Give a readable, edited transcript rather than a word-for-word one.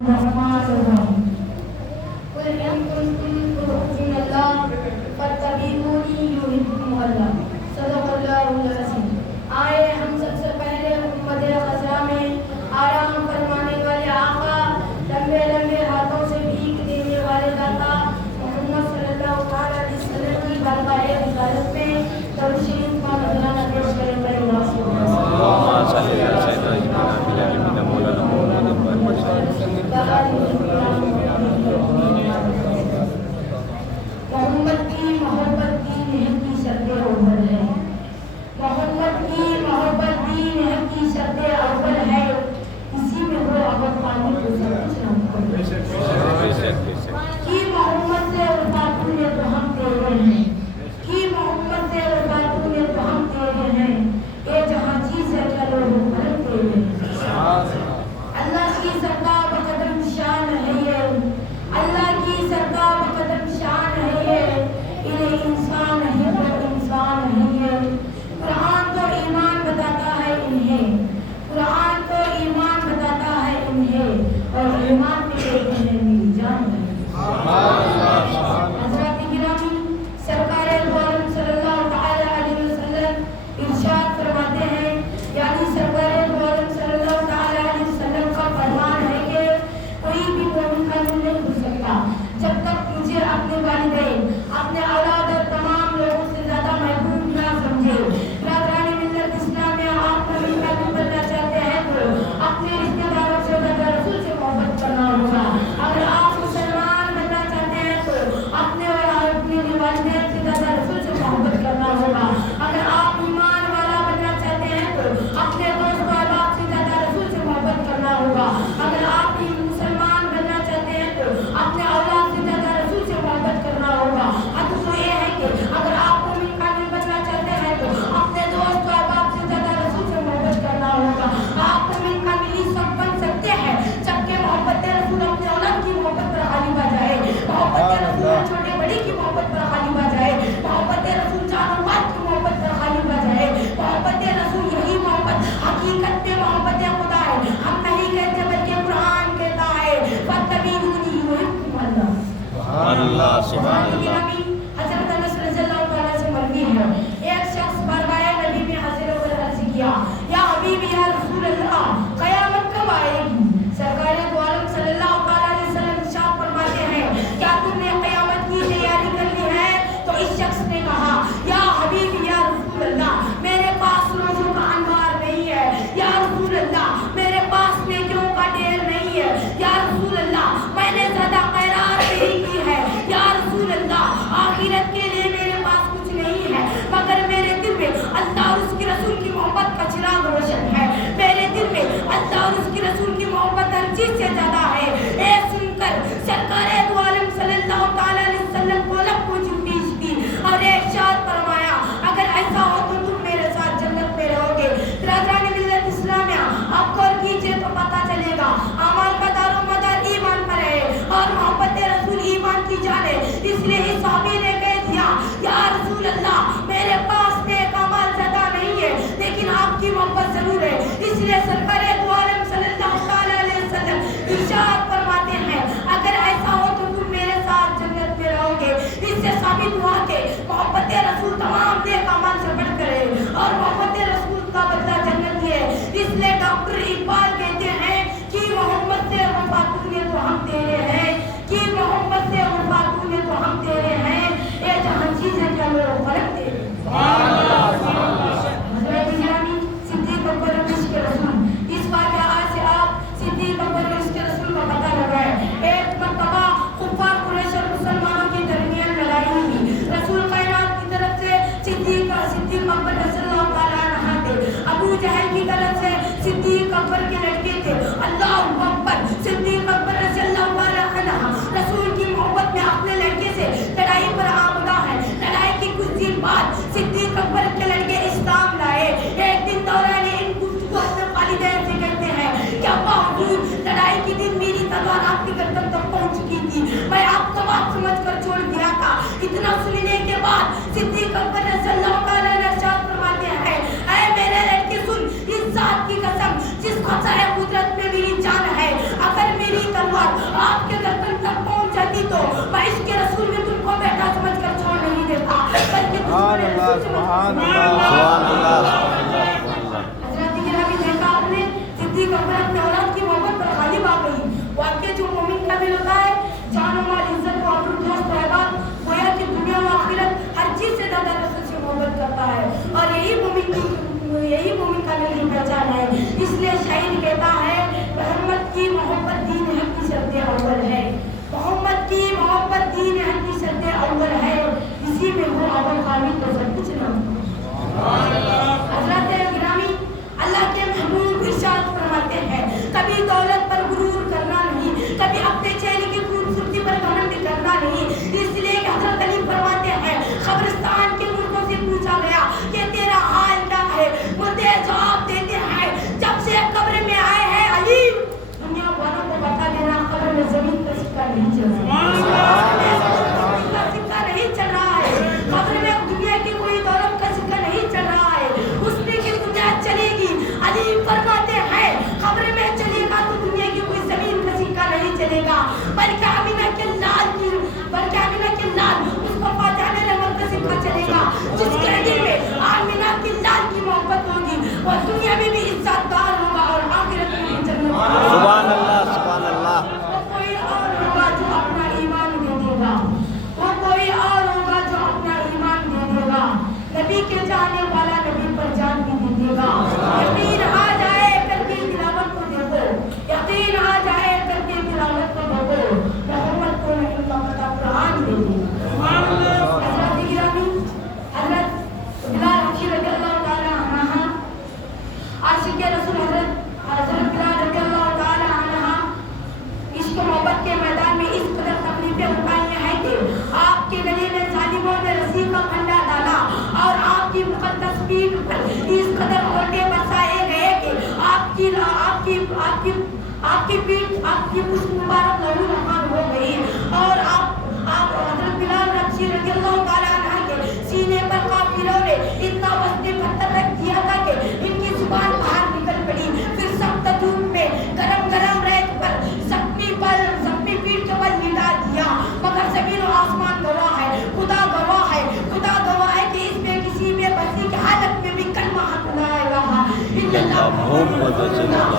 الرحمن الرحيم قل إن كنتم تحبون الله فاتبعوني يحببكم الله صدق الله العظيم. آئے ہم سب سے پہلے امت خزرہ میں آرام فرمانے والے آقا، لمبے لمبے ہاتھوں سے بھیک دینے والے داتا محمد صلی اللہ علیہ وسلم کی بارگاہ رسالت میں درود شریف کا نذرانہ پیش کریں. محمد کی محبت کی نہر کی شرط اول ہے، محمد کی محبت کی نہر کی شرط اول ہے، اسی میں وہ ابد پانی کو سب کچھ نہ کی محمد سے وفاتوں نے تو ہم تیرے ہیں، کی محمد سے وفاتوں نے تو ہم تیرے ہیں، یہ جہاں چیز ہے چلو وہ کرم تیرے ہیں. اللہ کی سرکار بقدم شان ہے یہ، اللہ کی سرکار بقدم شان ہے یہ، انہیں انسان ہے تو انسان ہے یہ. قرآن تو ایمان بتاتا ہے انہیں، قرآن تو ایمان بتاتا ہے انہیں، اور ایمان کے لیے انہیں میری جان ہے. حضرات گرامی، سرکار دو عالم صلی اللہ تعالی علیہ وسلم ارشاد فرماتے ہیں، یعنی سرکار دو عالم صلی اللہ تعالی علیہ وسلم کا فرمان ہے کہ کوئی بھی مومن کا دل نہیں کھل سکتا جب تک مجھے اپنے والدین، اپنے اولاد اور تمام لوگوں سے زیادہ محبوب نہ سمجھے. برادران ملت اسلام میں آپ مومن کا دل بننا چاہتے ہیں تو اپنے رشتہ داروں سے زیادہ رسول سے محبت کرنا ہوگا. اگر آپ مسلمان بننا چاہتے ہیں تو اپنے اور اپنے والدین سے زیادہ رسول سے محبت کرنا ہوگا. اگر آپ ایمان والا بننا چاہتے ہیں تو اپنے دوست و احباب سے زیادہ رسول سے محبت کرنا ہوگا. اگر آپ مسلمان بننا چاہتے ہیں تو اپنے اولاد سے زیادہ رسول سے محبت کرنا ہوگا. اب تو یہ ہے کہ اگر آپ مومن کامل بننا چاہتے ہیں تو اپنے دوست و احباب سے زیادہ رسول سے محبت کرنا ہوگا. آپ مومن کامل اس وقت بن سکتے ہیں جبکہ محبت رسول اپنے اولاد کی محبت پر غالب آ جائے، محبت رسول چھوٹے بڑی کی محبت پر غالب آ جائے، محبت رسول جان و مال کی محبت پر غالب آ جائے. محبت رسول یہی محبت حقیقت میں محبت خدا ہے، ہم نہیں کہتے بلکہ قرآن کہتا ہے فاتبعونی یحببکم اللہ. سبحان اللہ. حضرت انس رضی اللہ تعالیٰ سے مروی ہے، ایک شخص بارگاہ نبی میں حاضر ہو کر عرض کیا، یا حبیبی یا رسول اللہ، قیامت کب آئے گی؟ سرکار دو عالم صلی اللہ تعالیٰ علیہ وسلم ارشاد فرماتے ہیں، کیا تم نے قیامت کی تیاری کر لی ہے؟ تو اس شخص نے کہا، یا حبیبی یا رسول اللہ، میرے پاس روزوں کا انبار نہیں ہے، یا رسول اللہ میرے پاس نیکیوں کا ڈھیر نہیں ہے، یا رسول اللہ میں نے زیادہ خیرات نہیں کی ہے، یا رسول اللہ آخرت کے لیے میرے پاس کچھ نہیں ہے، مگر میرے دل میں اللہ اور اس کے رسول کی محبت کا چراغ روشن ہے، میرے دل میں اللہ اور اس کے رسول کی محبت ہر چیز سے زیادہ ہے. اے سن کر سرکار دو عالم صلی اللہ تعالی علیہ وسلم کو لب کو چوٹی کی اور ارشاد فرمایا، اگر ایسا ہو تو تم میرے ساتھ جنت میں رہو گے. برادران ملت اسلامیہ، آپ غور کیجئے تو پتہ چلے گا اعمال کا دار و مدار ایمان پر ہے اور محبت رسول ایمان کی جان ہے. اس لیے اس صحابی نے کہہ دیا، یا رسول اللہ میرے پاس نیک اعمال زیادہ نہیں ہے لیکن آپ کی محبت ضرور ہے. اس لیے سرکار دو عالم صلی اللہ علیہ وسلم ارشاد فرماتے ہیں، اگر ایسا ہو سبحان اللہ سبحان اللہ حضرت گرامی دیکھا آپ نے صدیق اکبر اپنے اولاد کی محبت پر غالب آ گئی. واقعی جو مومن کا دل ہوتا ہے جان و مال عزت و آبرو دوست و احباب گویا کہ دنیا و آخرت ہر چیز سے زیادہ رسول سے محبت کرتا ہے اور یہی مومن کا دل کی پہچان ہے. اس لیے شاعر کہتا ہے محمد کی محبت دین حق کی شرط اول ہے. محمد کی محبت دین حق کی شرط اول ہے. اسی میں وہ اول خالق تو سب کچھ نہ. حضرت گرامی اللہ کے محبوب ارشاد فرماتے ہیں کبھی دولت پر غرور کرنا نہیں, کبھی اپنے چہرے کی خوبصورتی پر گھمنڈ کرنا نہیں. اس لیے کہ حضرت علی فرماتے ہیں قبرستان کے مردوں سے پوچھا گیا کہ تیرا حال کیا ہے, مردے جواب دیتے ہیں جب سے قبر میں آئے ہیں علی دنیا والوں کو بتا دینا قبر میں زمین کا سکہ نہیں چل رہا ہے. قبر میں دنیا کی کوئی دولت کا سکہ نہیں چل رہا ہے, اس میں کی دنیا چلے گی. علی فرماتے ہیں قبر میں چلے گا تو دنیا کی کوئی زمین کا سکہ نہیں چلے گا بلکہ آمینہ کے لال مصطفیٰ جانے نمر کا سکہ چلے گا جس کے دل میں آمینہ کے لال کی محبت ہوگی وہ دنیا میں بھی عزت دار ہوگا اور آخرت میں بھی جنت. سبحان اللہ سبحان اللہ. وہ کوئی اور ہوگا جو اپنا ایمان دے دے گا, وہ کوئی اور ہوگا جو اپنا ایمان دے دے گا. نبی کے چاہنے والا نبی پر جان بھی دے دے گا. یقین آ جائے کر کے تلاوت کو دیکھو, یقین آ جائے کر کے تلاوت کو دیکھو محمد کو نہیں کا قرآن دے دے. حضرت گرامی حضرت بلال حبشی رضی اللہ تعالی عنہ عاشق رسول حضرت بلال رضی اللہ تعالی عنہ عشق محبت کے میدان میں اس قدر تکلیفیں اٹھائی ہیں کہ آپ کے گلے میں ظالموں نے رسی کا پھندا ڈالا اور آپ کی مقدس پیٹھ پر اس قدر اوٹے برسائے گئے کہ آپ کی پشت مبارک لہو لہان ہو گئی اور آپ حضرت بلال حبشی رضی اللہ تعالی عنہ کے سینے پر کافروں نے اتنا وزن پتھر رکھ دیا تھا کہ ان کی زبان باہر نکل پڑی. پھر سخت دھوپ میں گرم ریت پر زخمی پیٹھ کے بل لٹا دیا مگر زمین و آسمان گواہ ہے, خدا گواہ ہے کہ اس میں کسی بے بسی کی حالت میں بھی کلمہ حق لا الہ الا اللہ محمد رسول اللہ